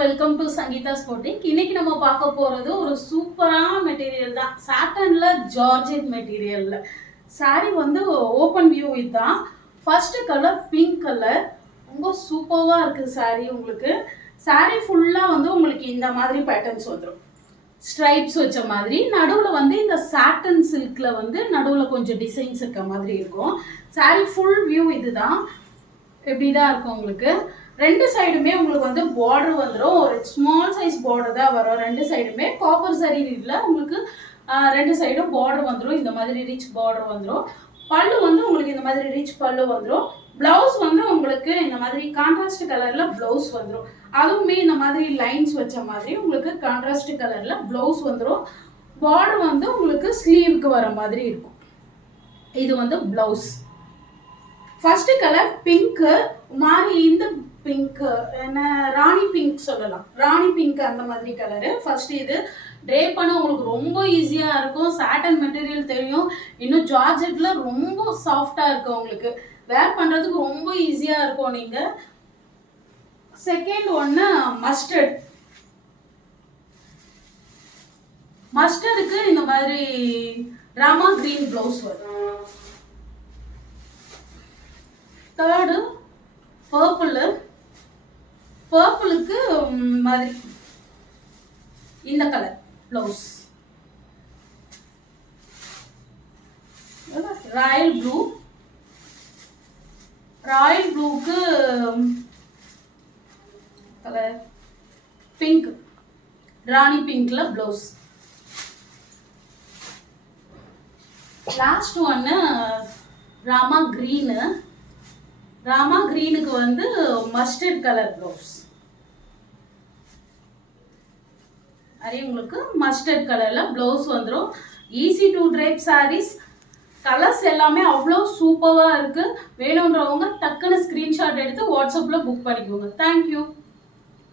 Welcome to Sangeetha sporting. இன்னைக்கு நம்ம பார்க்க போகிறது ஒரு சூப்பரான மெட்டீரியல் தான். சாட்டன்ல ஜார்ஜெட் மெட்டீரியல்ல சாரி வந்து ஓப்பன் வியூ இதுதான். ஃபர்ஸ்ட் கலர் பிங்க் கலர், ரொம்ப சூப்பராக இருக்குது சாரி. உங்களுக்கு சாரி ஃபுல்லாக வந்து உங்களுக்கு இந்த மாதிரி பேட்டர்ன்ஸ் வந்துடும், ஸ்ட்ரைப்ஸ் வச்ச மாதிரி. நடுவில் வந்து இந்த சாட்டன் சில்கில் வந்து நடுவில் கொஞ்சம் டிசைன்ஸ் இருக்க மாதிரி இருக்கும். சாரி ஃபுல் வியூ இதுதான். எப்படி தான் இருக்கும் உங்களுக்கு. ரெண்டு சைடுமே உங்களுக்கு வந்து பார்டர் வந்துடும். ஒரு ஸ்மால் சைஸ் பார்டர் தான் வரும். ரெண்டு சைடுமே காப்பர் சரியில் உங்களுக்கு ரெண்டு சைடும் பார்டர் வந்துடும். இந்த மாதிரி ரிச் பார்டர் வந்துடும். பல்லு வந்து உங்களுக்கு இந்த மாதிரி ரிச் பல்லு வந்துடும். பிளவுஸ் வந்து உங்களுக்கு இந்த மாதிரி கான்ட்ராஸ்ட் கலர்ல பிளவுஸ் வந்துடும். அதுவுமே இந்த மாதிரி லைன்ஸ் வச்ச மாதிரி உங்களுக்கு கான்ட்ராஸ்ட் கலர்ல பிளவுஸ் வந்துடும். பார்டர் வந்து உங்களுக்கு ஸ்லீவுக்கு வர மாதிரி இருக்கும். இது வந்து பிளவுஸ். ஃபர்ஸ்ட் கலர் பிங்க் மாதிரி, இந்த பிங்க் என்ன ராணி பிங்க் சொல்லலாம், ராணி பிங்க் அந்த மாதிரி கலரு. ஃபர்ஸ்ட் இது ட்ரே பண்ண உங்களுக்கு ரொம்ப ஈஸியாக இருக்கும். சாட்டன் மெட்டீரியல் தெரியும், இன்னும் ஜார்ஜெட்ல ரொம்ப சாஃப்டாக இருக்கும். உங்களுக்கு வேர் பண்ணுறதுக்கு ரொம்ப ஈஸியாக இருக்கும். நீங்கள் செகண்ட் ஒன்று மஸ்டர்ட். மஸ்டர்டுக்கு இந்த மாதிரி ராமா கிரீன் ப்ளவுஸ் வரும். Third purple. பர்பிளுக்கு மாதிரி இந்த colour blouse. Royal blue. Royal ப்ளூக்கு கலர் பிங்க், ராணி பிங்க்ல ப்ளவுஸ். லாஸ்ட் ஒன்று ராமா கிரீனு. ராமா கிரீனுக்கு வந்து மஸ்டர்ட் கலர் ப்ளவுஸ். அதே உங்களுக்கு மஸ்டர்ட் கலர்ல ப்ளவுஸ் வந்துடும். Easy to drape saris. Colours எல்லாமே அவ்வளோ சூப்பராக இருக்கு. வேணுன்றவங்க டக்குன்னு ஸ்க்ரீன்ஷாட் எடுத்து வாட்ஸ்அப்பில் புக் பண்ணிக்கோங்க. தேங்க்யூ.